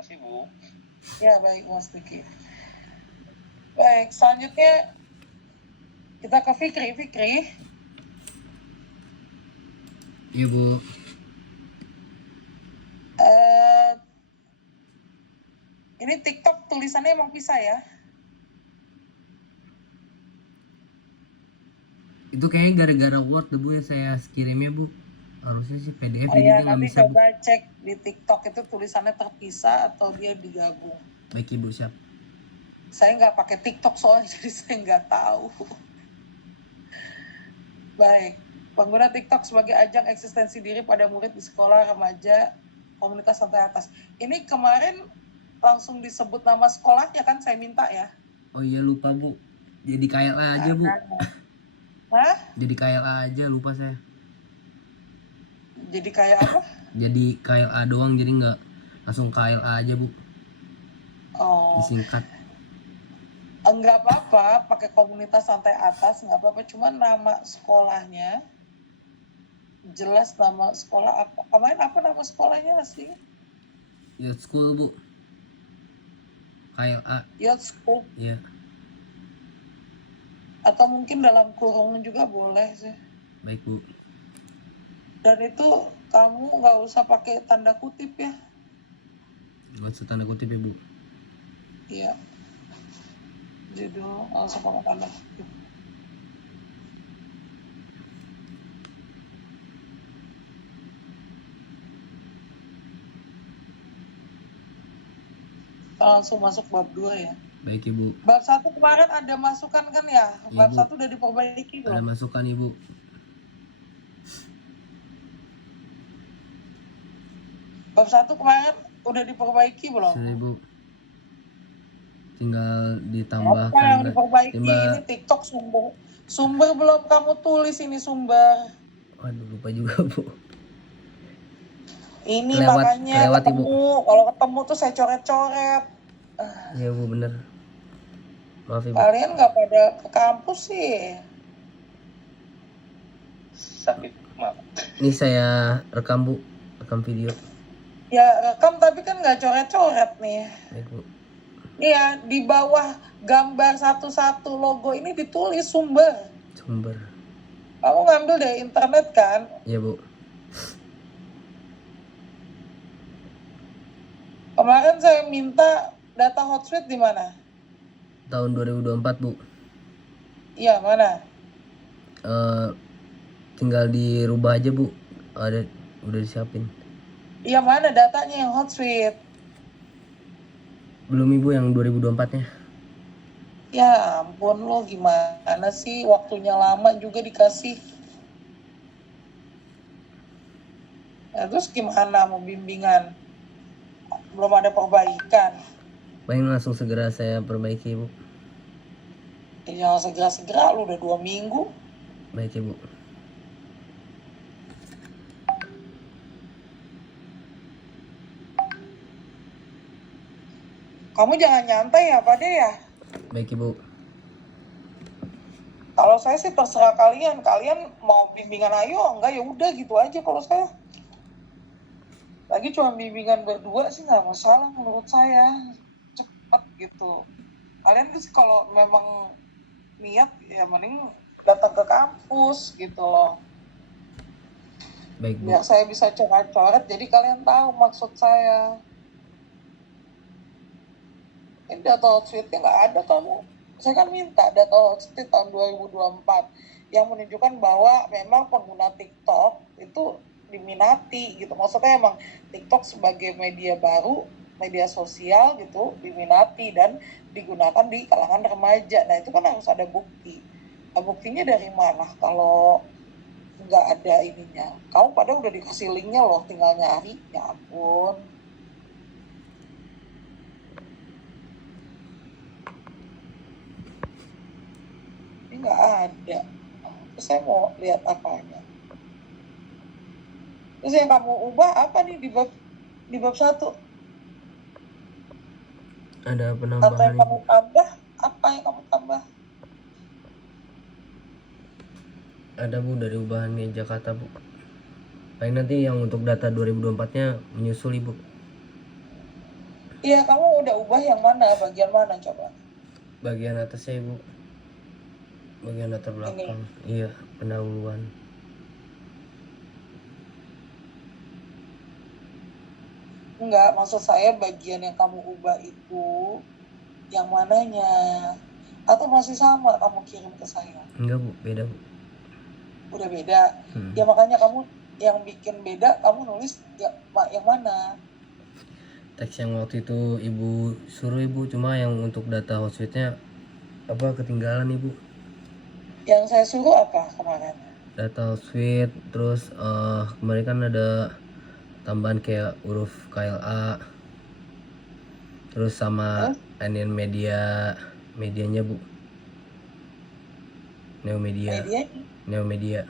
kasih Bu. Ya baik Mas Diki. Baik, selanjutnya kita ke Fikri. Iya Bu. Ini TikTok tulisannya emang bisa ya? Itu kayaknya gara-gara Word Bu ya saya kirimnya Bu. Harusnya sih PDF Oh jadi ya, dia nggak nanti bisa Bu. coba cek di TikTok itu tulisannya terpisah atau dia digabung. Baik Ibu, siap. Saya nggak pakai TikTok soalnya jadi saya nggak tahu. Baik, pengguna TikTok sebagai ajang eksistensi diri pada murid di sekolah remaja komunitas santai atas. Ini kemarin langsung disebut nama sekolahnya kan saya minta ya. Oh iya lupa Bu. Jadi KLA aja Bu. Hah? Jadi KLA aja lupa saya. Jadi kayak apa? Jadi KLA doang jadi nggak langsung KLA aja Bu. Oh. Disingkat. Enggak apa-apa, pakai komunitas santai atas nggak apa-apa. Cuma nama sekolahnya jelas nama sekolah apa? Kemarin apa nama sekolahnya sih? Youth School Bu. KLA. Youth School. Iya. Atau mungkin dalam kurung juga boleh sih. Baik Bu. Dan itu kamu nggak usah pakai tanda kutip ya. Nggak usah tanda kutip ya Bu. Iya. Judul nggak usah pakai tanda kutip. Langsung masuk bab 2 ya. Baik Ibu. Bab 1 kemarin ada masukan kan ya? Bab 1 udah diperbaiki belum? Ada masukan Ibu. Bab 1 kemarin udah diperbaiki belum? Sudah Ibu. Tinggal ditambahkan. Apa yang diperbaiki? Ini TikTok sumber belum kamu tulis ini sumber. Waduh lupa juga Bu. Ini makanya ketemu Ibu. Kalau ketemu tuh saya coret-coret. Iya Bu bener. Maaf Ibu. Kalian nggak pada ke kampus sih? Sakit maaf. Ini saya rekam Bu, rekam video. Ya rekam tapi kan nggak coret-coret nih. Baik Bu. Iya di bawah gambar satu-satu logo ini ditulis sumber. Kamu ngambil dari internet kan? Iya Bu. Kemarin saya minta data Hotsuite di mana? Tahun 2024 Bu. Iya mana? Tinggal dirubah aja Bu. Ada udah disiapin. Iya mana datanya yang Hotsuite? Belum Ibu yang 2024-nya. Ya ampun lo gimana sih, waktunya lama juga dikasih. Nah, terus gimana mau bimbingan? Belum ada perbaikan. Paling langsung segera saya perbaiki Bu. Jangan segera-segera, lu udah 2 minggu. Baik Ibu. Kamu jangan nyantai ya Pak De ya. Baik Ibu. Kalau saya sih terserah kalian mau bimbingan ayo enggak ya udah gitu aja kalau saya. Lagi cuma bimbingan berdua sih nggak masalah menurut saya, cepet gitu. Kalian tuh kalau memang niat ya mending datang ke kampus gitu loh. Baik Bu. Biar saya bisa coret-coret jadi kalian tahu maksud saya. Ini data Hotsuite nggak ada kamu. Saya kan minta data Hotsuite tahun 2024 yang menunjukkan bahwa memang pengguna TikTok itu diminati gitu. Maksudnya emang TikTok sebagai media baru, media sosial gitu diminati dan digunakan di kalangan remaja. Nah itu kan harus ada bukti. Nah, buktinya dari mana kalau nggak ada ininya? Kamu pada udah dikasih linknya loh, tinggal nyari. Ya ampun. Ini nggak ada. Terus saya mau lihat apanya. Terus yang kamu ubah apa nih di bab 1? Ada penambahan. Atau yang kamu tambah? Apa yang kamu tambah? Ada Bu dari ubahannya Jakarta Bu. Paling nanti yang untuk data 2024-nya menyusul Ibu. Iya, kamu udah ubah yang mana? Bagian mana coba? Bagian atasnya ibu, bagian latar Ini. belakang. Iya, pendahuluan. Enggak, maksud saya bagian yang kamu ubah itu yang mananya? Atau masih sama kamu kirim ke saya? Enggak bu, beda bu. Udah beda. Hmm. Ya makanya kamu yang bikin beda, kamu nulis ya, yang mana? Teks yang waktu itu ibu suruh ibu, cuma yang untuk data hotsuite-nya apa ketinggalan ibu. Yang saya suruh apa kemarin? Data hotsuite, terus kemarin kan ada tambahan kayak huruf KLA, terus sama Terus? anian media, medianya bu, Neomedia, Media? Neomedia.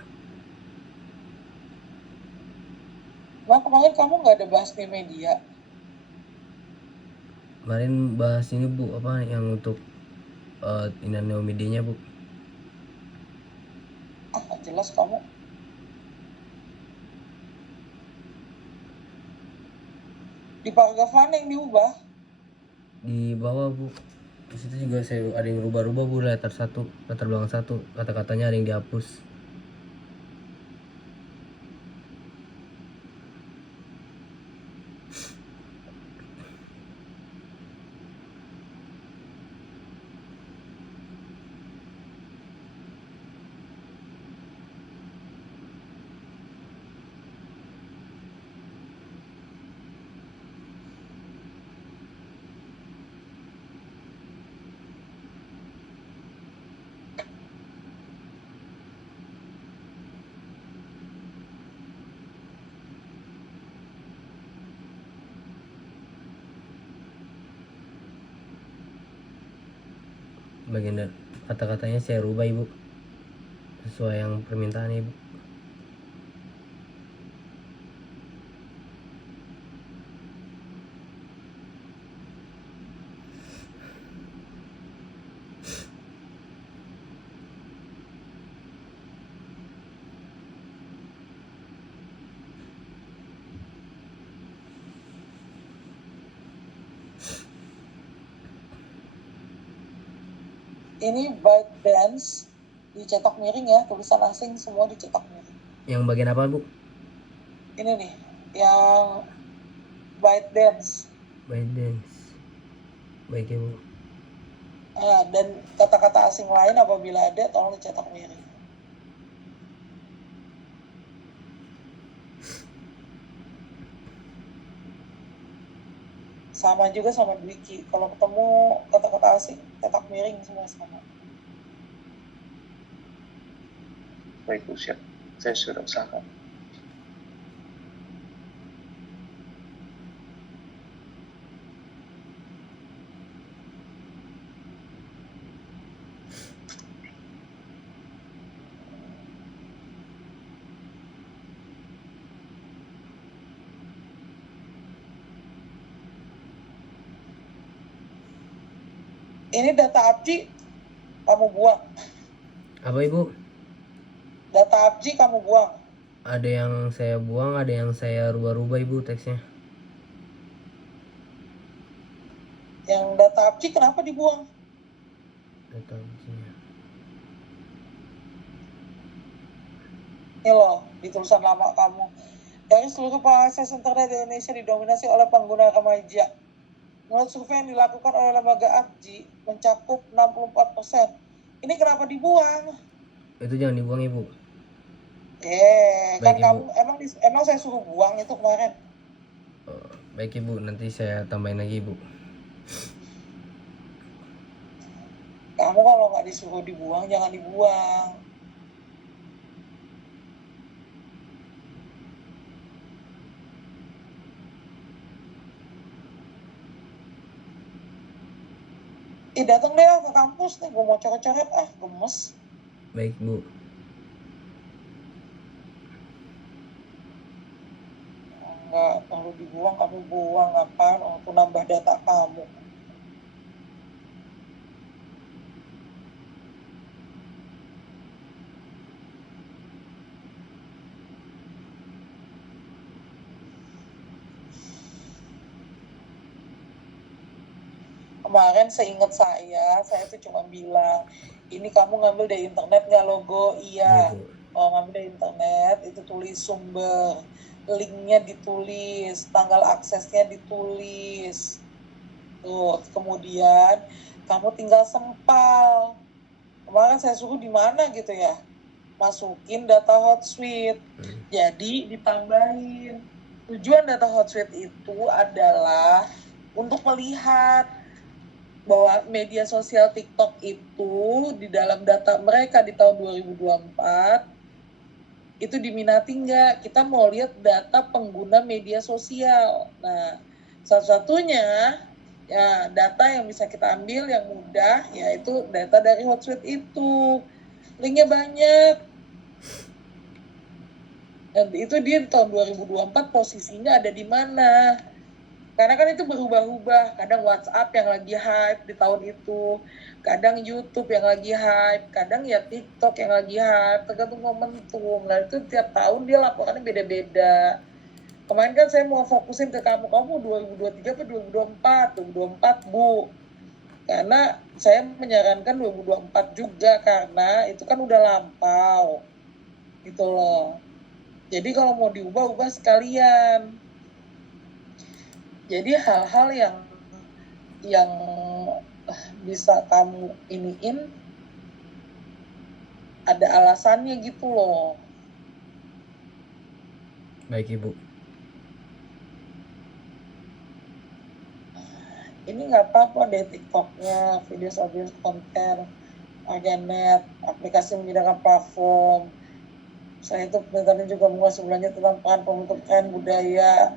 Emang kemarin kamu nggak ada bahas di media? Kemarin bahas ini bu, apa yang untuk inan Neomedianya bu. Ah, nggak jelas kamu. Di paragraf mana yang diubah? Di bawah bu, di situ juga saya ada yang rubah-rubah bu, letter satu, latar belakang satu, kata-katanya ada yang dihapus. Bagian kata-katanya saya rubah ibu, sesuai yang permintaan ibu. Ini ByteDance dicetak miring ya, tulisan asing semua dicetak miring. Yang bagian apa bu? Ini nih, yang ByteDance. ByteDance. Baik ibu. Dan kata-kata asing lain apabila ada tolong dicetak miring. Sama juga sama di wiki, kalau ketemu kata-kata asing cetak miring semua sama. Baik Bu, siap. Saya sudah usahakan. Ini data abji kamu buang. Apa ibu? Data abji kamu buang. Ada yang saya buang, ada yang saya rubah-rubah ibu teksnya. Yang data abji kenapa dibuang? Data abjinya. Ini loh, di tulisan lama kamu. Dari seluruh pengakses internet di Indonesia didominasi oleh pengguna remaja. Menurut survei yang dilakukan oleh lembaga APJI mencakup 64%. Ini kenapa dibuang? Itu jangan dibuang ibu. Kan Baik, kamu Ibu. emang saya suruh buang itu kemarin. Baik ibu, nanti saya tambahin lagi ibu. Kamu kalau nggak disuruh dibuang jangan dibuang. Datang deh ke kampus nih, gue mau coret-coret gemes. Baik bu. Nggak perlu dibuang, kamu buang apaan untuk nambah data kamu. Kemarin seingat saya tuh cuma bilang, ini kamu ngambil dari internet nggak logo? Iya Iya. bu. Kalau ngambil dari internet, itu tulis sumber, linknya ditulis, tanggal aksesnya ditulis. Tuh, kemudian kamu tinggal sempal. Kemarin saya suruh di mana gitu ya? Masukin data Hotsuite. Jadi ditambahin. Tujuan data Hotsuite itu adalah untuk melihat bahwa media sosial TikTok itu di dalam data mereka di tahun 2024 itu diminati nggak? Kita mau lihat data pengguna media sosial. Nah, satu-satunya ya data yang bisa kita ambil yang mudah yaitu data dari Hotsuite itu. Linknya banyak. Dan itu dia di tahun 2024 posisinya ada di mana? Karena kan itu berubah-ubah, kadang WhatsApp yang lagi hype di tahun itu, kadang YouTube yang lagi hype, kadang ya TikTok yang lagi hype, tergantung momentum. Nah itu tiap tahun dia laporannya beda-beda. Kemarin kan saya mau fokusin ke kamu 2023 atau 2024? 2024 Bu. Karena saya menyarankan 2024 juga karena itu kan udah lampau. Gitu loh. Jadi kalau mau diubah, ubah sekalian. Jadi hal-hal yang bisa kamu iniin ada alasannya gitu loh. Baik ibu. Ini nggak apa-apa deh TikToknya, video audience konten, Aganet, aplikasi menyediakan platform. Saya itu tadi juga mengulas sebelumnya tentang peran pembentuk tren budaya.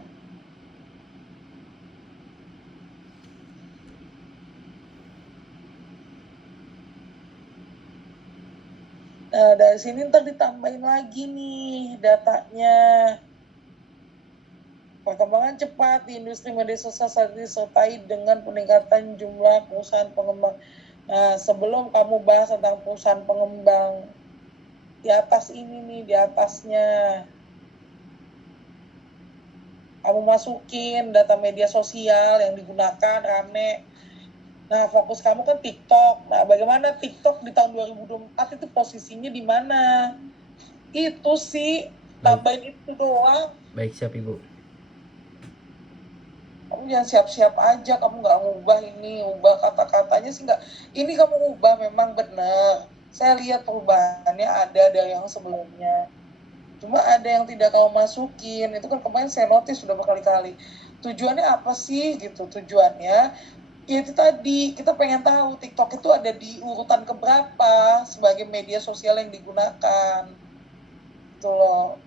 Nah, dari sini ntar ditambahin lagi nih datanya. Perkembangan cepat di industri media sosial saat ini disertai dengan peningkatan jumlah perusahaan pengembang. Nah, sebelum kamu bahas tentang perusahaan pengembang, di atas ini nih, di atasnya, kamu masukin data media sosial yang digunakan, rame. Nah, fokus kamu kan TikTok. Nah, bagaimana TikTok di tahun 2024 itu posisinya di mana? Itu sih, tambahin itu doang. Baik siap ibu. Kamu jangan siap-siap aja, kamu nggak ngubah ini, ubah kata-katanya sih nggak. Ini kamu ubah memang benar. Saya lihat perubahannya ada dari yang sebelumnya. Cuma ada yang tidak kamu masukin. Itu kan kemarin saya notice sudah berkali-kali. Tujuannya apa sih gitu? Tujuannya ya itu tadi, kita pengen tahu TikTok itu ada di urutan keberapa sebagai media sosial yang digunakan. Gitu loh.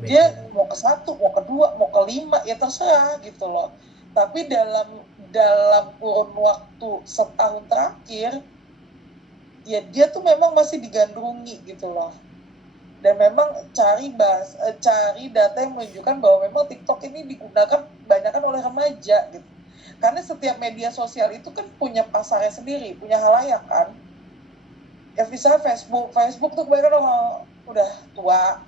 Dia mau ke satu, mau ke dua, mau ke lima, ya terserah gitu loh. Tapi dalam kurun waktu setahun terakhir, ya dia tuh memang masih digandrungi gitu loh. Dan memang cari data yang menunjukkan bahwa memang TikTok ini digunakan kebanyakan oleh remaja gitu. Karena setiap media sosial itu kan punya pasarnya sendiri, punya halayak kan. Ya misalnya Facebook tuh kebanyakan orang udah tua,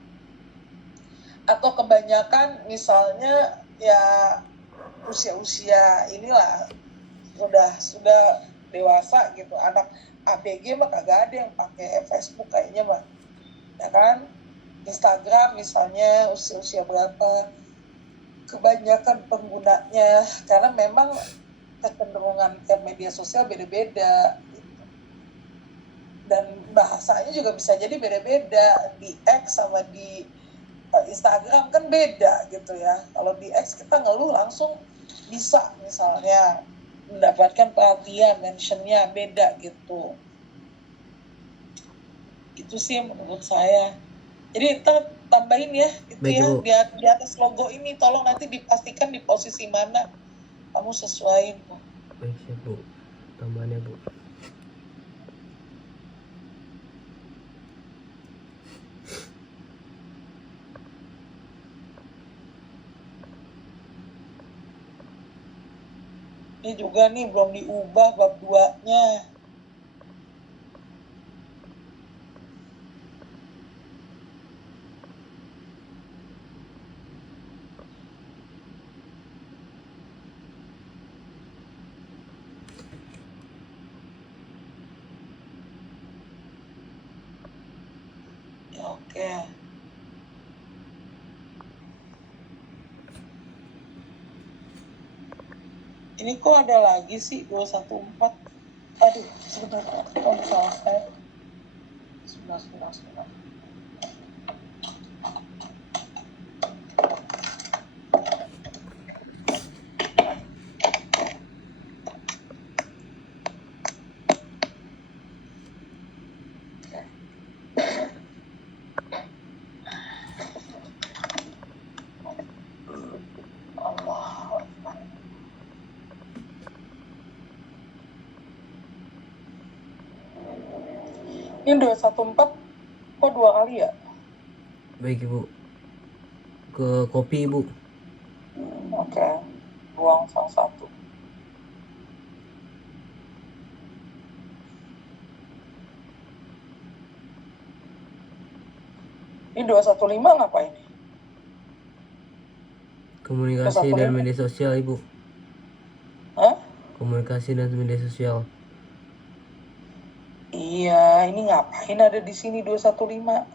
atau kebanyakan misalnya ya usia inilah sudah dewasa gitu, anak ABG mah kagak ada yang pakai Facebook kayaknya mah, ya kan. Instagram misalnya usia berapa, kebanyakan penggunanya karena memang kecenderungan ke media sosial beda-beda dan bahasanya juga bisa jadi beda-beda di X sama di Instagram kan beda gitu ya. Kalau di X kita ngeluh langsung bisa misalnya mendapatkan perhatian, mentionnya beda gitu. Itu sih menurut saya. Jadi kita tambahin ya itu. Baik, ya di atas logo ini tolong nanti dipastikan di posisi mana kamu sesuaiin. Baik siap bu. Tambahannya bu. Ini juga nih belum diubah bab 2-nya. Oke. Ini kok ada lagi sih 214. Aduh, sebentar. Oh, salah saya. Sebentar. Allah. Ini 214 kok 2 kali ya? Baik ibu. Ke kopi ibu. Oke. Buang sang satu. Ini 215 ngapain? Komunikasi dan 215. media sosial ibu. Hah? Komunikasi dan media sosial. Iya, ini ngapain ada di sini 215?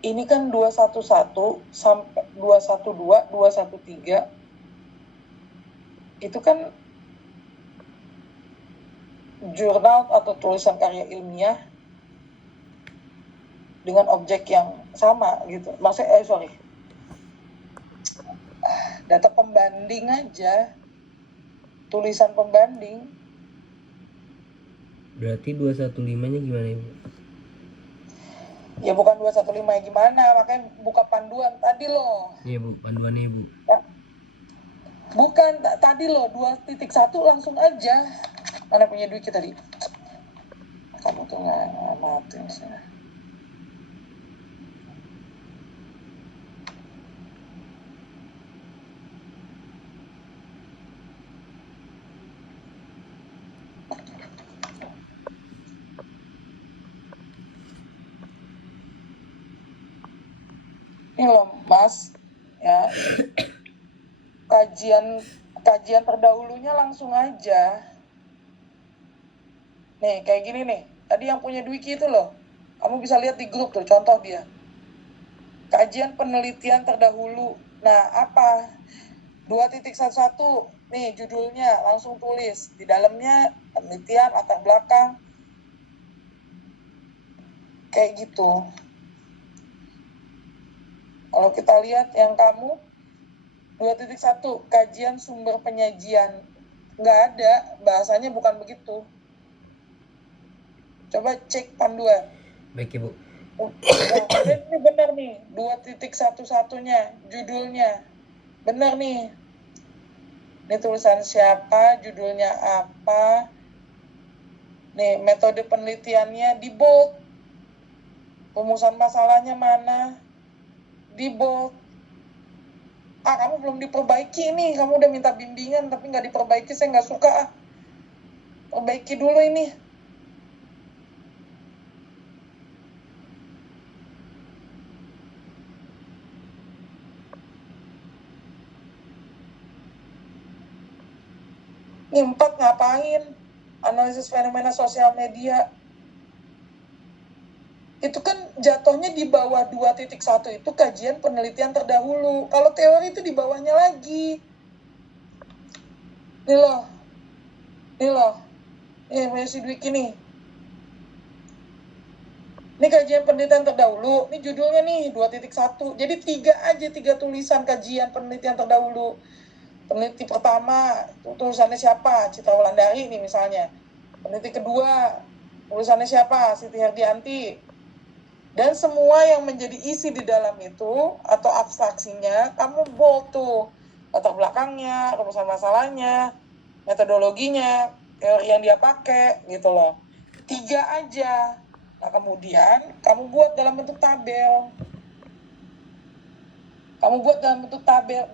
Ini kan 211 sampai 212, 213. Itu kan jurnal atau tulisan karya ilmiah dengan objek yang sama gitu. Maksudnya, data pembanding aja. Tulisan pembanding. Berarti 215-nya gimana ibu? Ya bukan 215 ya gimana, makanya buka panduan tadi loh. Iya bu, panduannya ibu. Bukan, tadi loh 2.1 langsung aja. Mana punya duit kita tadi? Kamu tuh nggak ngamatin sih. Ini loh Mas, ya kajian terdahulunya langsung aja. Nih kayak gini nih, tadi yang punya Dwiki itu loh, kamu bisa lihat di grup tuh contoh dia. Kajian penelitian terdahulu. Nah apa? 2.11 nih judulnya, langsung tulis di dalamnya penelitian latar belakang kayak gitu. Kalau kita lihat yang kamu 2.1 kajian sumber penyajian, nggak ada, bahasanya bukan begitu. Coba cek panduan. Baik ibu. Nah, ini benar nih 2.11-nya judulnya benar nih. Ini tulisan siapa, judulnya apa, nih metode penelitiannya di bold, rumusan masalahnya mana di bold. Kamu belum diperbaiki nih, kamu udah minta bimbingan tapi nggak diperbaiki, saya nggak suka. Perbaiki dulu ini. Ini 4 ngapain? Analisis fenomena sosial media. Itu kan jatuhnya di bawah 2.1 itu kajian penelitian terdahulu. Kalau teori itu di bawahnya lagi. Nih loh. Ini masih Dwiki nih. Ini kajian penelitian terdahulu. Ini judulnya nih 2.1. Jadi 3 tulisan kajian penelitian terdahulu. Peneliti pertama, tulisannya siapa? Citra Wulandari nih misalnya. Peneliti kedua, tulisannya siapa? Siti Herdianti. Dan semua yang menjadi isi di dalam itu atau abstraksinya, kamu bold tuh. Latar belakangnya, rumusan masalahnya, metodologinya, teori yang dia pakai, gitu loh. 3 aja. Nah, kemudian kamu buat dalam bentuk tabel.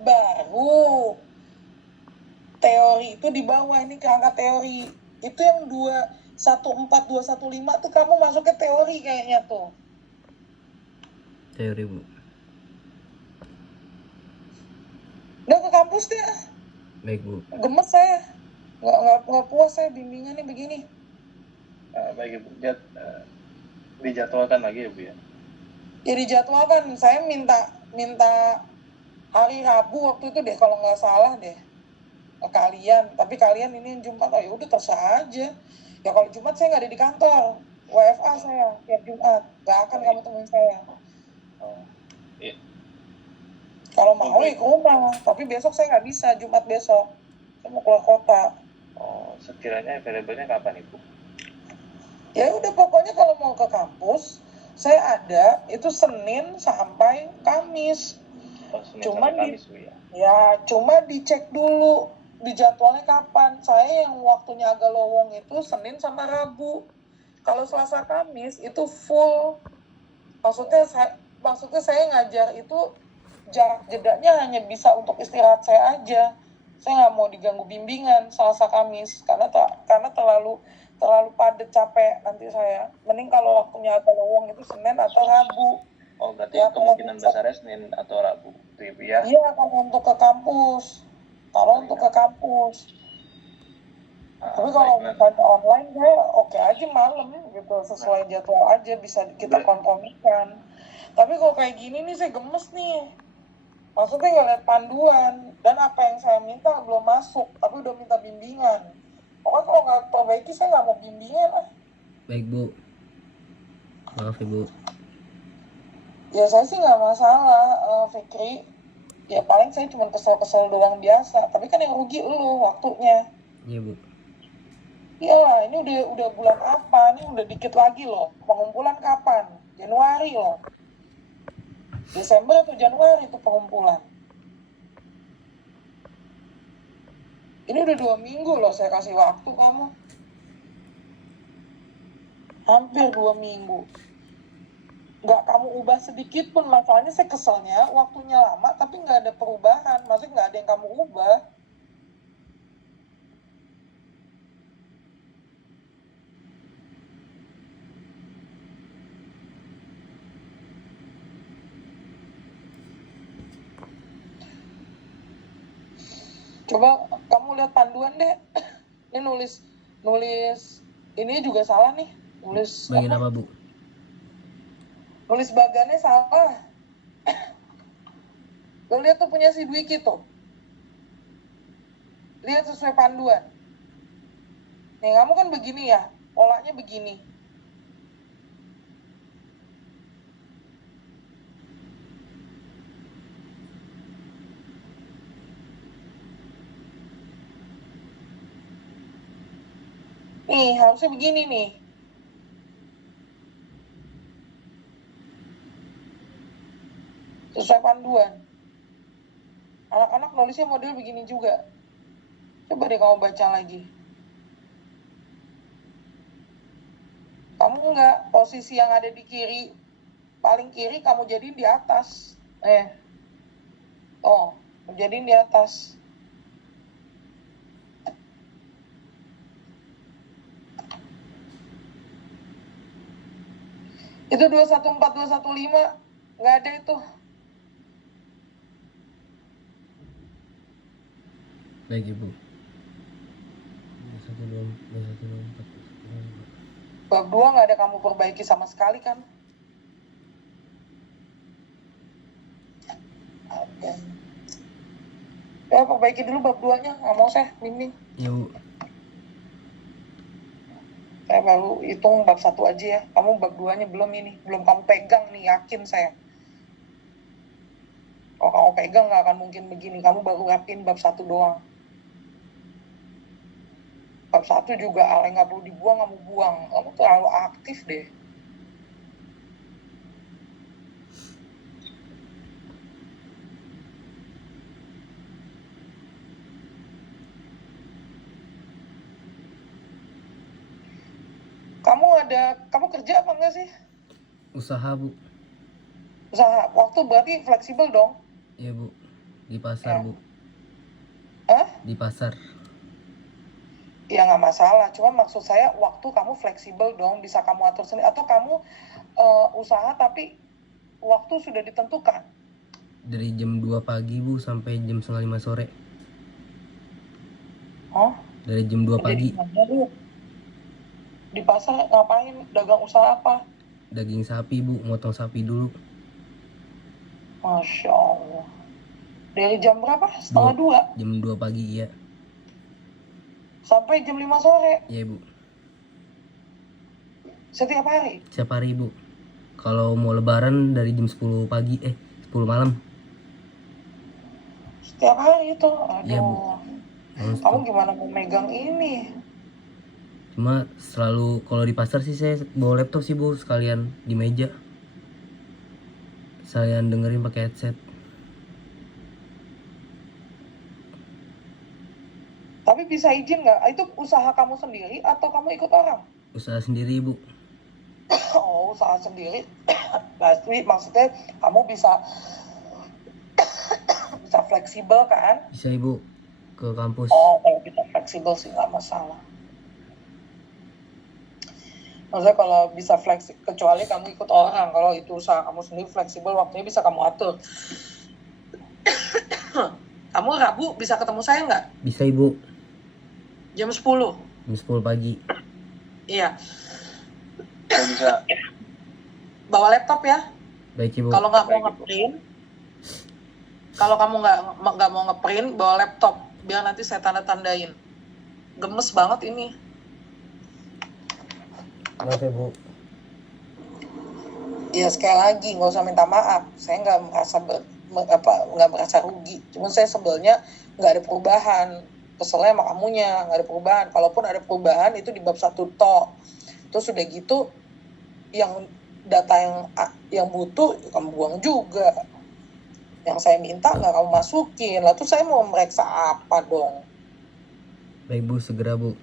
Baru teori itu di bawah, ini kerangka teori. Itu yang 214, 215 tuh kamu masuknya teori kayaknya tuh. Teori bu. Udah ke kampus deh. Baik bu. Gemes saya. Nggak puas saya bimbingannya begini. Baik ibu, dijadwalkan lagi ya bu ya. Ya dijadwalkan, saya minta hari Rabu waktu itu deh kalau nggak salah deh ke kalian, tapi kalian ini Jumat, oh ya udah terserah aja. Ya kalau Jumat saya nggak ada di kantor, WFA saya tiap Jumat, nggak akan kamu temuin saya. Oh, iya. Kalau mau ya ke rumah, tapi besok saya nggak bisa, Jumat besok saya mau keluar kota. Oh, sekiranya available-nya kapan Ibu? Ya udah pokoknya kalau mau ke kampus saya ada itu Senin sampai Kamis. Oh, Senin Cuman sampai Kamis Bu ya. Ya cuma dicek dulu di jadwalnya kapan. Saya yang waktunya agak lowong itu Senin sama Rabu. Kalau Selasa Kamis itu full. Maksudnya saya ngajar itu jarak jedanya hanya bisa untuk istirahat saya aja. Saya nggak mau diganggu bimbingan Selasa Kamis karena terlalu padat capek nanti saya. Mending kalau waktunya agak lowong itu Senin atau Rabu. Oh, berarti Ya, kemungkinan besarnya Senin atau Rabu gitu Ibu ya. Iya, kalau untuk ke kampus. Kalau untuk ke kampus. Tapi kalau misalnya online saya oke aja malam gitu, sesuai jadwal aja bisa kita kompromikan. Tapi kalau kayak gini nih saya gemes nih. Maksudnya nggak lihat panduan dan apa yang saya minta belum masuk, tapi udah minta bimbingan. Pokoknya kalau nggak perbaiki saya nggak mau bimbingan lah. Baik Bu, maaf Ibu. Ya saya sih nggak masalah, Fikri. Ya paling saya cuma kesel-kesel doang biasa. Tapi kan yang rugi lu waktunya. Iya Bu. Iyalah, ini udah bulan apa? Ini udah dikit lagi loh. Pengumpulan kapan? Januari loh. Desember atau Januari itu pengumpulan. Ini udah 2 minggu loh saya kasih waktu kamu. Hampir 2 minggu. Nggak kamu ubah sedikit pun. Masalahnya saya keselnya waktunya lama tapi nggak ada perubahan. Maksudnya nggak ada yang kamu ubah. Coba kamu lihat panduan deh. Ini nulis ini juga salah nih. Nulis Bagian apa Bu? Nulis bagannya salah. Lo lihat tuh punya si Dwiki tuh. Lihat sesuai panduan. Nih kamu kan begini ya, polanya begini. Nih harusnya begini nih. Sesuai panduan. Anak-anak nulisnya model begini juga. Coba deh kamu baca lagi. Kamu enggak, posisi yang ada di kiri, paling kiri kamu jadiin di atas. Oh, jadiin di atas. Itu 214, 215, nggak ada itu. Baik Ibu. 124. Bab 2 nggak ada kamu perbaiki sama sekali kan? Ya perbaiki dulu bab 2-nya, nggak mau saya bimbing. Iya Bu. Saya baru hitung bab 1 aja ya. Kamu bab 2-nya belum ini. Belum kamu pegang nih, yakin saya. Kalau kamu pegang nggak akan mungkin begini. Kamu baru rapin bab 1 doang. Bab 1 juga Ale nggak perlu dibuang, kamu buang. Kamu terlalu aktif deh. Kamu kerja apa enggak sih? Usaha Bu. Usaha. Waktu berarti fleksibel dong? Iya Bu. Di pasar Bu. Hah? Di pasar. Ya nggak masalah. Cuma maksud saya waktu kamu fleksibel dong, bisa kamu atur sendiri. Atau kamu usaha tapi waktu sudah ditentukan? Dari jam 2 pagi Bu sampai jam 4:30 sore. Hah? Dari jam 2 pagi. Di pasar ngapain? Dagang usaha apa? Daging sapi Bu, motong sapi dulu. Masya Allah. Dari jam berapa? Setengah 2 Jam 2 pagi ya. sampai jam 5 sore. Iya Bu. Setiap hari. Setiap hari Bu. Kalau mau lebaran dari jam 10 pagi 10 malam. Setiap hari itu. Iya Bu. Aduh. Kamu gimana mau megang ini? Cuma selalu kalau di pasar sih saya bawa laptop sih Bu, sekalian di meja. Sekalian dengerin pakai headset. Tapi bisa izin nggak? Itu usaha kamu sendiri atau kamu ikut orang? Usaha sendiri Bu. Oh, usaha sendiri. Pasti maksudnya kamu bisa fleksibel kan? Bisa Ibu ke kampus. Oh, kalau kita fleksibel sih nggak masalah. Maksudnya kalau bisa fleksibel, kecuali kamu ikut orang. Kalau itu usaha kamu sendiri fleksibel, waktunya bisa kamu atur. Kamu Rabu bisa ketemu saya nggak? Bisa Ibu. Jam 10. Jam 10 pagi. Iya. Saya bisa. Bawa laptop ya. Baik Ibu. Kalau nggak mau ngeprint, kalau kamu nggak mau ngeprint, bawa laptop. Biar nanti saya tanda-tandain. Gemes banget ini. Maaf ya Bu. Ya sekali lagi nggak usah minta maaf. Saya nggak merasa nggak merasa rugi. Cuman saya sebelnya nggak ada perubahan. Keselnya sama kamunya nggak ada perubahan. Kalaupun ada perubahan itu di bab 1 tok. Terus udah gitu yang data yang butuh kamu buang juga. Yang saya minta nggak kamu masukin. Lalu saya mau mereksa apa dong? Baik Bu, segera Bu.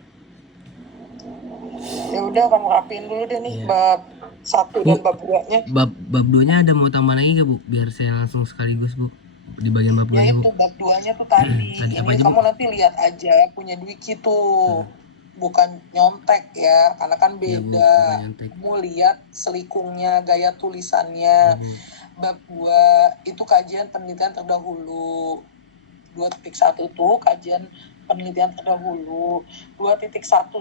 Ya udah kamu rapiin dulu deh nih bab 1 dan bab 2-nya. Bab 2-nya ada mau tambah lagi gak Bu? Biar saya langsung sekaligus Bu. Di bagian bab 2-nya Bu. Ya itu bab 2-nya tuh tadi. Tadi apa Ini aja, kamu Bu? nanti lihat aja punya Dwiki tuh. Bukan nyontek ya, karena kan Iya, Bu, beda. bukan nyontek. Kamu lihat selikungnya, gaya tulisannya. Bab 2 itu kajian penelitian terdahulu. 2.1 itu kajian penelitian terdahulu. 2.11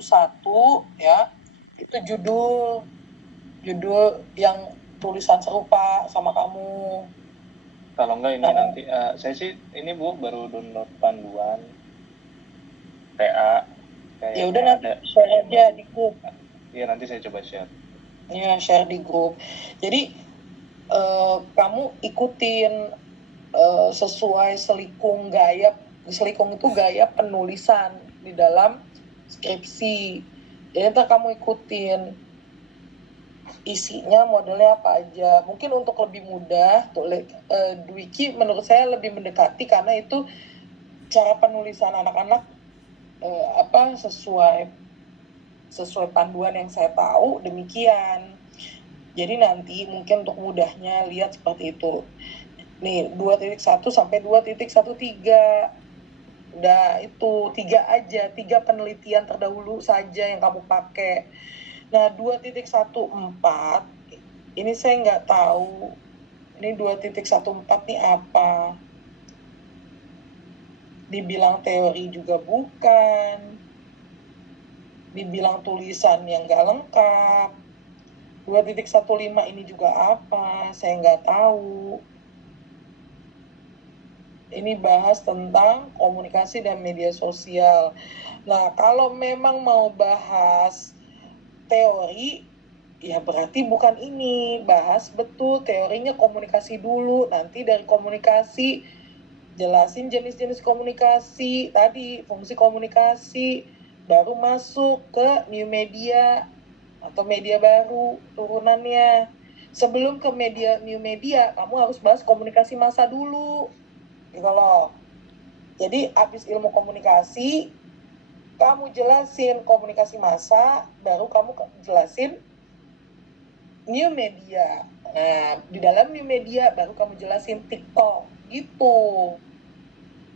ya, itu judul yang tulisan serupa sama kamu. Kalau enggak ini nanti saya sih ini Bu baru download panduan TA. Ya udah nanti share aja di grup. Iya nanti saya coba share. Iya share di grup. Jadi kamu ikutin sesuai selikung gaya. Selikung itu gaya penulisan di dalam skripsi. Jadi ntar kamu ikutin isinya modelnya apa aja. Mungkin untuk lebih mudah, Dwiki menurut saya lebih mendekati karena itu cara penulisan anak-anak sesuai panduan yang saya tahu demikian. Jadi nanti mungkin untuk mudahnya lihat seperti itu. Nih 2.1 sampai 2.13. Udah itu 3 aja, 3 penelitian terdahulu saja yang kamu pakai. Nah 2.14 ini saya nggak tahu. Ini 2.14 nih apa? Dibilang teori juga bukan. Dibilang tulisan yang nggak lengkap. 2.15 ini juga apa? Saya nggak tahu. Ini bahas tentang komunikasi dan media sosial. Nah, kalau memang mau bahas teori, ya berarti bukan ini. Bahas betul teorinya komunikasi dulu. Nanti dari komunikasi, jelasin jenis-jenis komunikasi. Tadi, fungsi komunikasi. Baru masuk ke new media atau media baru turunannya. Sebelum ke new media, kamu harus bahas komunikasi massa dulu. Gitu loh. Jadi habis ilmu komunikasi, kamu jelasin komunikasi massa, baru kamu jelasin new media. Nah, di dalam new media baru kamu jelasin TikTok gitu.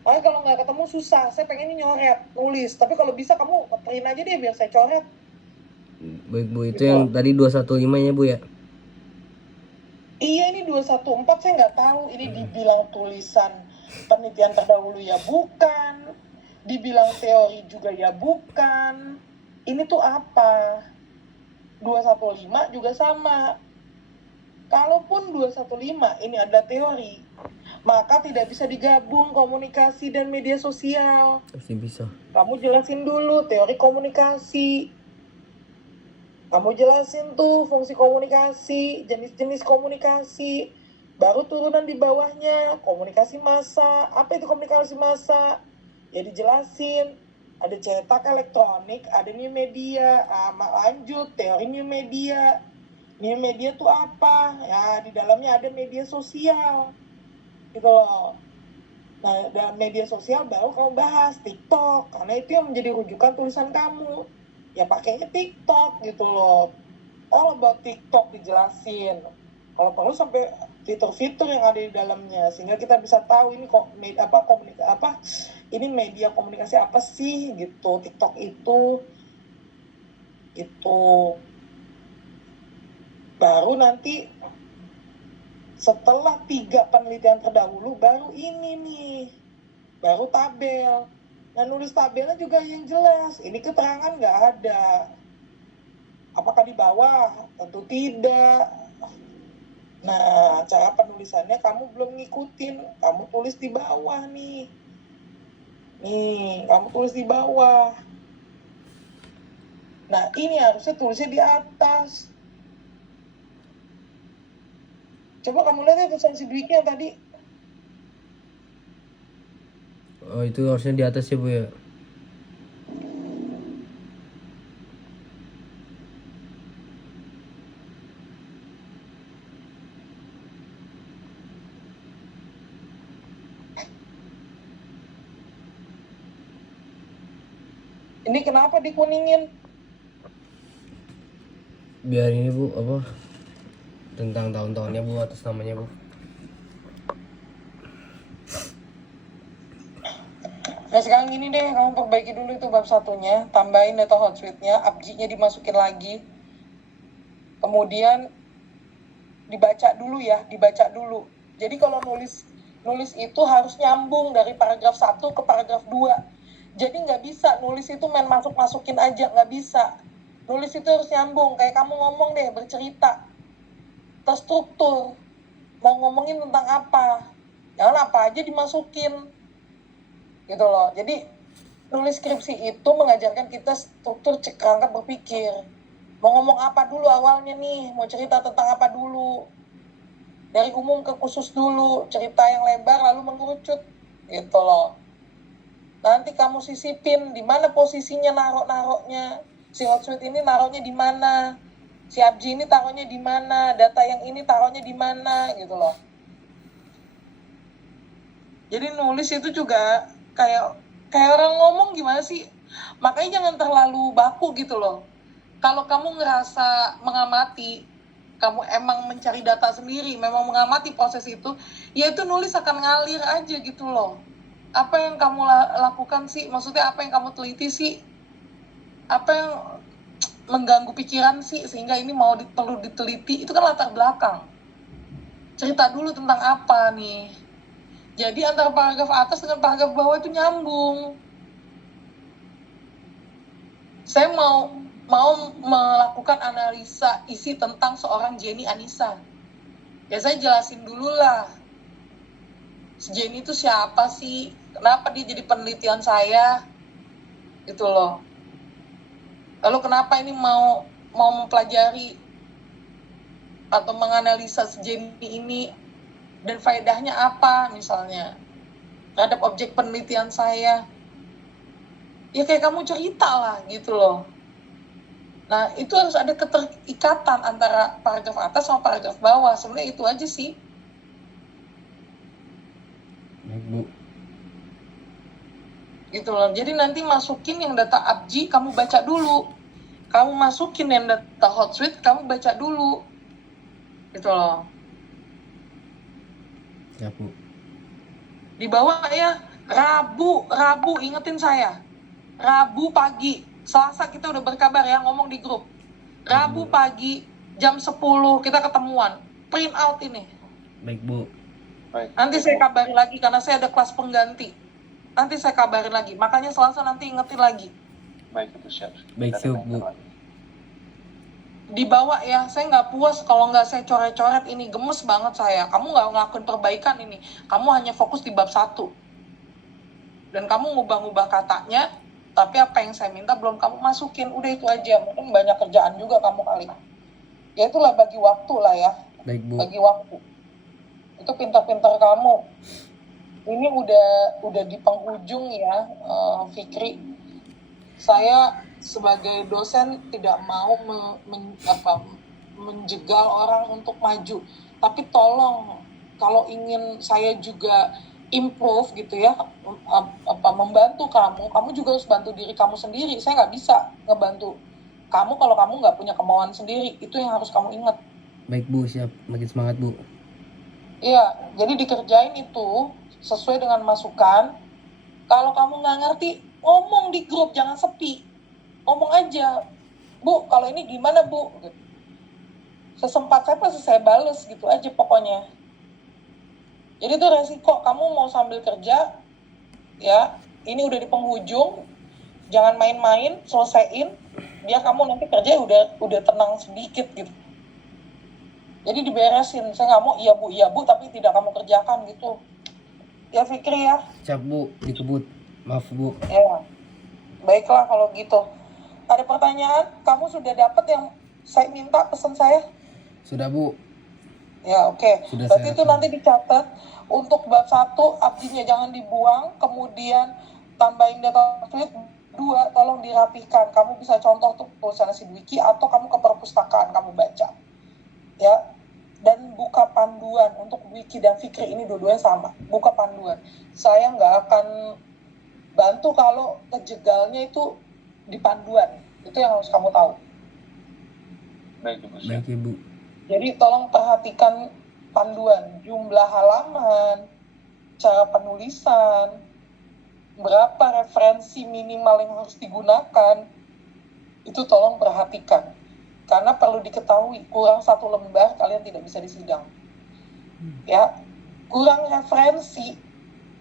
Makanya kalau nggak ketemu susah, saya pengennya nyoret, nulis. Tapi kalau bisa kamu print aja deh biar saya coret. Baik Bu, itu yang tadi 215 ya Bu ya? Iya ini 214 saya nggak tahu. Ini dibilang tulisan penelitian terdahulu ya bukan. Dibilang teori juga ya bukan. Ini tuh apa? 215 juga sama. Kalaupun 215 ini adalah teori, maka tidak bisa digabung komunikasi dan media sosial. Pasti bisa. Kamu jelasin dulu teori komunikasi. Kamu jelasin tuh fungsi komunikasi, jenis-jenis komunikasi. Baru turunan di bawahnya, komunikasi massa. Apa itu komunikasi massa? Ya dijelasin. Ada cetak elektronik, ada new media. Lanjut, teori new media. New media tuh apa? Ya, di dalamnya ada media sosial. Gitu loh. Nah, dalam media sosial baru kamu bahas TikTok. Karena itu yang menjadi rujukan tulisan kamu. Ya pakainya TikTok gitu loh. All about TikTok dijelasin. Kalau perlu sampai fitur-fitur yang ada di dalamnya, sehingga kita bisa tahu ini kok ini media komunikasi apa sih gitu. TikTok itu baru nanti setelah 3 penelitian terdahulu baru ini nih, baru tabel. Nah, nulis tabelnya juga yang jelas. Ini keterangan nggak ada. Apakah di bawah? Tentu tidak. Nah, cara penulisannya kamu belum ngikutin. Kamu tulis di bawah nih. Nih, kamu tulis di bawah. Nah, ini harusnya tulisnya di atas. Coba kamu lihat ya tulisan si Dwiki yang tadi. Oh, itu harusnya di atas ya Bu ya. Ini kenapa dikuningin? Biar ini Bu, apa? Tentang tahun-tahunnya Bu, atas namanya Bu. Nah sekarang gini deh, kamu perbaiki dulu itu bab 1-nya, tambahin data Hotsuite-nya, abjadnya dimasukin lagi. Kemudian dibaca dulu. Jadi kalau nulis itu harus nyambung dari paragraf 1 ke paragraf 2. Jadi nggak bisa nulis itu main masukin aja, nggak bisa. Nulis itu harus nyambung, kayak kamu ngomong deh, bercerita, terstruktur, mau ngomongin tentang apa, jangan apa aja dimasukin. Gitu loh. Jadi nulis skripsi itu mengajarkan kita struktur kerangka berpikir. Mau ngomong apa dulu awalnya nih, mau cerita tentang apa dulu. Dari umum ke khusus dulu, cerita yang lebar lalu mengerucut. Gitu loh. Nanti kamu sisipin di mana posisinya naroknya. Si Hotsuite ini naroknya di mana? Si Abji ini taruhnya di mana? Data yang ini taruhnya di mana? Gitu loh. Jadi nulis itu juga kayak orang ngomong gimana sih, makanya jangan terlalu baku gitu loh. Kalau kamu ngerasa mengamati, kamu emang mencari data sendiri, memang mengamati proses itu, ya itu nulis akan ngalir aja gitu loh. Apa yang kamu lakukan sih, maksudnya apa yang kamu teliti sih, apa yang mengganggu pikiran sih sehingga ini perlu diteliti, itu kan latar belakang. Cerita dulu tentang apa nih. Jadi antara paragraf atas dengan paragraf bawah itu nyambung. Saya mau melakukan analisa isi tentang seorang Jenny Anissa. Ya saya jelasin dulu lah. Si Jenny itu siapa sih? Kenapa dia jadi penelitian saya? Gitu loh. Lalu kenapa ini mau mempelajari atau menganalisa si Jenny ini? Dan faedahnya apa misalnya terhadap objek penelitian saya, ya kayak kamu cerita lah gitu loh. Nah itu harus ada keterikatan antara paragraf atas sama paragraf bawah, sebenarnya itu aja sih. Baik Bu. Gitu loh, jadi nanti masukin yang data Abji kamu baca dulu, kamu masukin yang data Hotsuite kamu baca dulu, gitu loh. Ya Bu. Di bawah ya, Rabu ingetin saya. Rabu pagi, Selasa kita udah berkabar ya, ngomong di grup. Rabu pagi jam 10 kita ketemuan. Print out ini. Baik Bu. Baik. Nanti saya kabarin lagi karena saya ada kelas pengganti. Nanti saya kabarin lagi. Makanya Selasa nanti ingetin lagi. Baik, itu siap. Baik, siap Bu. dibawa ya, saya nggak puas kalau nggak saya coret-coret ini, gemes banget saya, kamu nggak ngelakuin perbaikan ini, kamu hanya fokus di bab 1 dan kamu ngubah-ngubah katanya, tapi apa yang saya minta belum kamu masukin, udah itu aja. Mungkin banyak kerjaan juga kamu kali, ya itulah bagi waktu lah ya, Baik Bu. bagi waktu, itu pintar-pintar kamu. Ini udah di penghujung ya, Fikri. Saya sebagai dosen tidak mau menjegal orang untuk maju, tapi tolong kalau ingin saya juga improve gitu ya, membantu kamu juga harus bantu diri kamu sendiri. Saya nggak bisa ngebantu kamu kalau kamu nggak punya kemauan sendiri, itu yang harus kamu ingat. Baik Bu, siap, makin semangat Bu. Iya, jadi dikerjain itu sesuai dengan masukan. Kalau kamu nggak ngerti, ngomong di grup, jangan sepi. Ngomong aja, Bu, kalau ini gimana Bu? Sesempat saya pasti saya bales gitu aja pokoknya. Jadi itu resiko, kamu mau sambil kerja, ya, ini udah di penghujung, jangan main-main, selesaiin, biar kamu nanti kerja udah tenang sedikit gitu. Jadi diberesin, saya nggak mau iya bu, tapi tidak kamu kerjakan gitu. Ya Fikri ya. Siap Bu, dikebut. Maaf Bu. Ya, baiklah kalau gitu. Ada pertanyaan? Kamu sudah dapat yang saya minta pesan saya? Sudah Bu. Ya oke. Sudah Berarti saya itu nanti dicatat. Untuk bab 1 abdinya jangan dibuang. Kemudian tambahin data tweet 2 tolong dirapihkan. Kamu bisa contoh tuh tulisan si Dwiki atau kamu ke perpustakaan kamu baca. Ya. Dan buka panduan untuk Wiki dan Fikri ini dua-duanya sama. Buka panduan. Saya nggak akan bantu kalau kejegalnya itu di panduan. Itu yang harus kamu tahu. Baik Ibu. Baik Ibu. Jadi tolong perhatikan panduan, jumlah halaman, cara penulisan, berapa referensi minimal yang harus digunakan, itu tolong perhatikan. Karena perlu diketahui, kurang 1 lembar kalian tidak bisa disidang. Ya, kurang referensi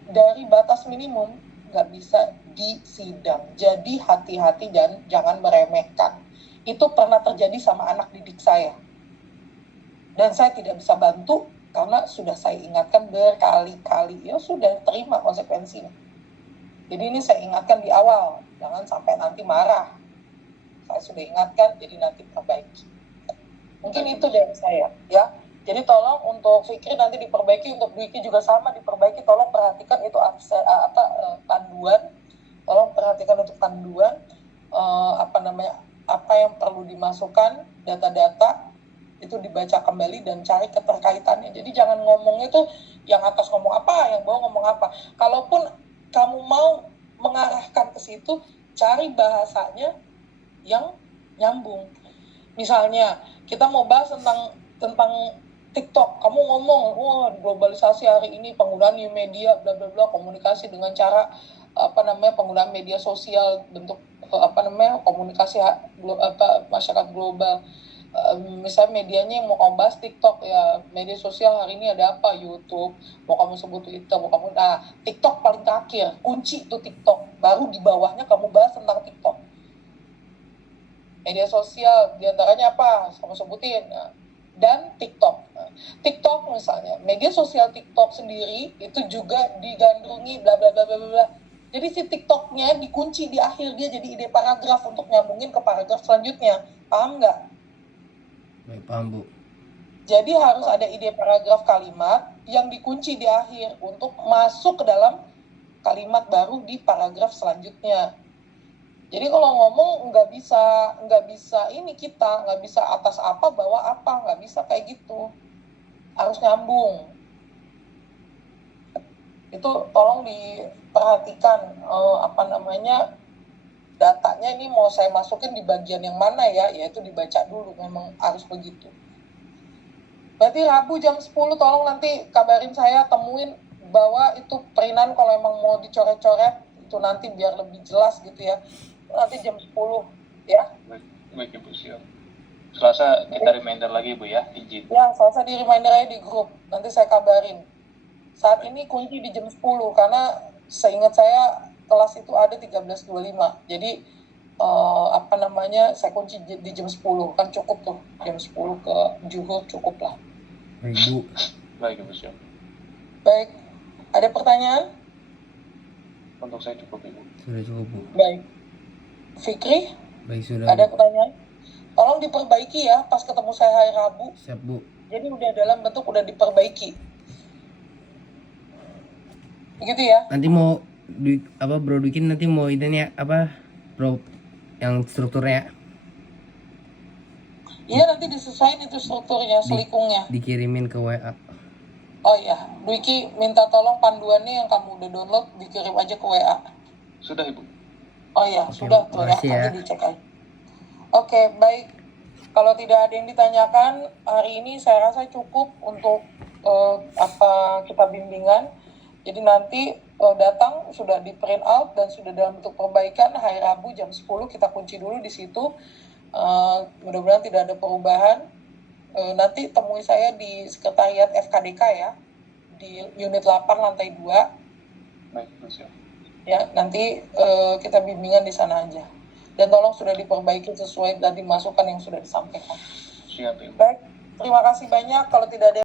dari batas minimum nggak bisa disidang. Jadi hati-hati dan jangan meremehkan. Itu pernah terjadi sama anak didik saya. Dan saya tidak bisa bantu karena sudah saya ingatkan berkali-kali. Ya sudah, terima konsekuensinya. Jadi ini saya ingatkan di awal, jangan sampai nanti marah. Saya sudah ingatkan, jadi nanti perbaiki. Mungkin itu dari saya, ya. Jadi tolong untuk Fikri nanti diperbaiki, untuk Dwiki juga sama diperbaiki. Tolong perhatikan itu panduan. Tolong perhatikan untuk panduan, apa yang perlu dimasukkan, data-data itu dibaca kembali dan cari keterkaitannya. Jadi jangan ngomongnya tuh yang atas ngomong apa, yang bawah ngomong apa. Kalaupun kamu mau mengarahkan ke situ, cari bahasanya yang nyambung. Misalnya kita mau bahas tentang TikTok, kamu ngomong, globalisasi hari ini penggunaan new media, bla bla bla, komunikasi dengan cara penggunaan media sosial, bentuk komunikasi masyarakat global. Misalnya medianya yang mau kamu bahas TikTok, ya media sosial hari ini ada apa, YouTube, mau kamu sebut Twitter, TikTok paling terakhir, kunci itu TikTok, baru di bawahnya kamu bahas tentang TikTok. Media sosial diantaranya apa, kamu sebutin. Dan TikTok. TikTok misalnya, media sosial TikTok sendiri itu juga digandrungi bla bla bla bla bla. Jadi si TikToknya dikunci di akhir, dia jadi ide paragraf untuk nyambungin ke paragraf selanjutnya. Paham nggak? Baik, paham Bu. Jadi harus ada ide paragraf kalimat yang dikunci di akhir untuk masuk ke dalam kalimat baru di paragraf selanjutnya. Jadi kalau ngomong nggak bisa ini, kita nggak bisa atas apa bawah apa, nggak bisa kayak gitu, harus nyambung. Itu tolong diperhatikan datanya ini mau saya masukin di bagian yang mana ya, yaitu dibaca dulu, memang harus begitu. Berarti Rabu jam 10 tolong nanti kabarin saya, temuin bahwa itu perinan kalau emang mau dicoret-coret itu nanti biar lebih jelas gitu ya. Nanti jam 10 ya. Baik Ibu, siap. Selasa kita reminder lagi Bu ya, izin. Ya, Selasa di reminder aja di grup. Nanti saya kabarin. Saat ini kunci di jam 10 karena seingat saya kelas itu ada 13.25. Jadi saya kunci di jam 10, kan cukup tuh, jam 10 ke Juhur cukup lah. Baik Bu. Baik Ibu, siap. Baik, ada pertanyaan? Untuk saya cukup Ibu. Sudah cukup Bu. Baik. Fikri, Baik sudah. ada Bu. pertanyaan? Tolong diperbaiki ya pas ketemu saya hari Rabu. Siap Bu. Jadi udah dalam bentuk udah diperbaiki. Begitu ya? Nanti mau Bro bikin nanti mau ini ya Bro yang strukturnya Iya, nanti disesuaikan itu strukturnya, selikungnya. dikirimin ke WA. Oh iya, Dwiki minta tolong panduannya yang kamu udah download dikirim aja ke WA. Sudah Ibu. Oh iya, Oke, sudah tuh ya, makasih ya. nanti dicek aja. Oke, baik. Kalau tidak ada yang ditanyakan, hari ini saya rasa cukup untuk kita bimbingan. Jadi nanti datang sudah di print out dan sudah dalam bentuk perbaikan. Hari Rabu jam 10 kita kunci dulu di situ. Mudah-mudahan tidak ada perubahan. Nanti temui saya di sekretariat FKDK ya, di unit 8 lantai 2. Baik Ibu, siap. Ya, nanti kita bimbingan di sana aja. Dan tolong sudah diperbaiki sesuai tadi masukan yang sudah disampaikan. Siap Ibu. Baik, terima kasih banyak. Kalau tidak ada